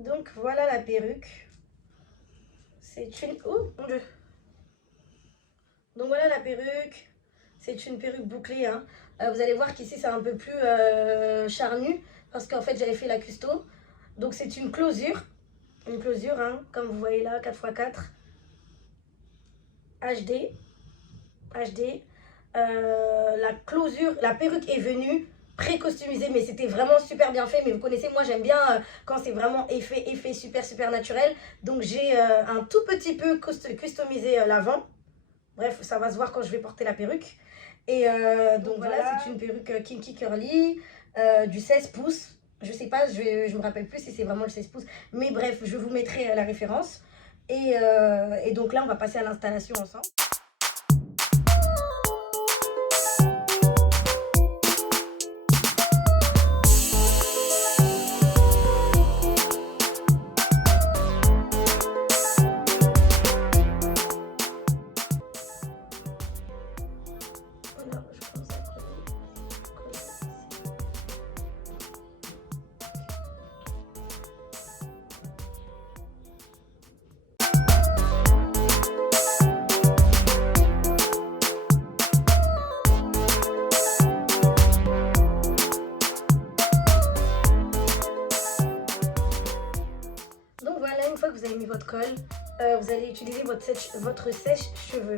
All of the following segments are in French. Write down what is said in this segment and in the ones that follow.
Donc voilà la perruque. C'est une... Oh mon Dieu. Donc voilà la perruque. C'est une perruque bouclée. Hein. Vous allez voir qu'ici c'est un peu plus charnu. Parce qu'en fait j'avais fait la custo. Donc c'est une closure. Une closure, hein, comme vous voyez là, 4x4. HD. HD. La closure, la perruque est venue pré-customisée, mais c'était vraiment super bien fait. Mais vous connaissez, moi j'aime bien quand c'est vraiment effet super naturel. Donc j'ai un tout petit peu customisé l'avant. Bref, ça va se voir quand je vais porter la perruque. Et donc voilà, c'est une perruque kinky curly du 16 pouces. Je sais pas, je me rappelle plus si c'est vraiment le 16 pouces. Mais bref, je vous mettrai la référence. Et donc là, on va passer à l'installation ensemble. Une fois que vous avez mis votre colle, vous allez utiliser votre sèche-cheveux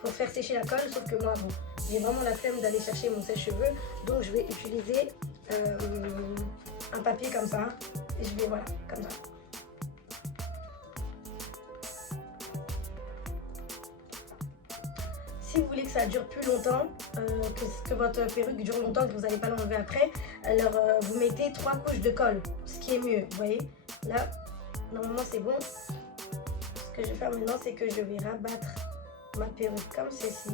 pour faire sécher la colle. Sauf que moi, bon, j'ai vraiment la flemme d'aller chercher mon sèche-cheveux. Donc, je vais utiliser un papier comme ça. Et je vais, voilà, comme ça. Si vous voulez que ça dure plus longtemps, que votre perruque dure longtemps, que vous n'allez pas l'enlever après, alors vous mettez 3 couches de colle, ce qui est mieux, vous voyez. Là, normalement c'est bon. Ce que je vais faire maintenant, c'est que je vais rabattre ma perruque comme ceci.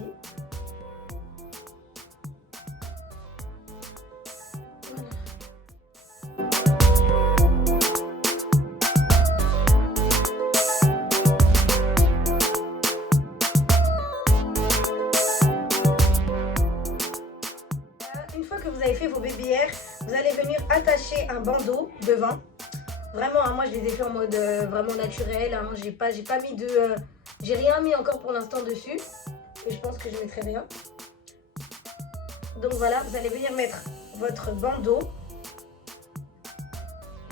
Une fois que vous avez fait vos BBR, vous allez venir attacher un bandeau devant. Vraiment, hein, moi je les ai fait en mode vraiment naturel. Hein, j'ai pas mis de... j'ai rien mis encore pour l'instant dessus. Et je pense que je mettrai rien. Donc voilà, vous allez venir mettre votre bandeau.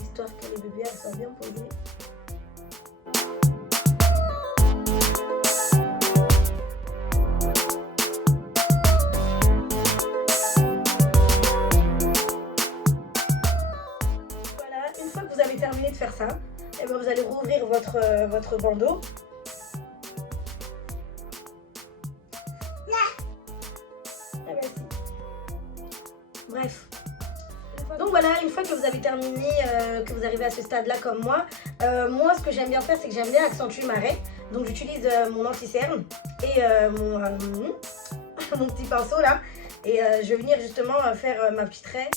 Histoire que les BBR soient bien posés. Vous avez terminé de faire ça, et bien vous allez rouvrir votre bandeau. Et bien, bref. Donc voilà, une fois que vous avez terminé, que vous arrivez à ce stade-là comme moi, moi ce que j'aime bien faire, c'est que j'aime bien accentuer ma raie. Donc j'utilise mon anti-cerne et mon petit pinceau là. Et je vais venir justement faire ma petite raie.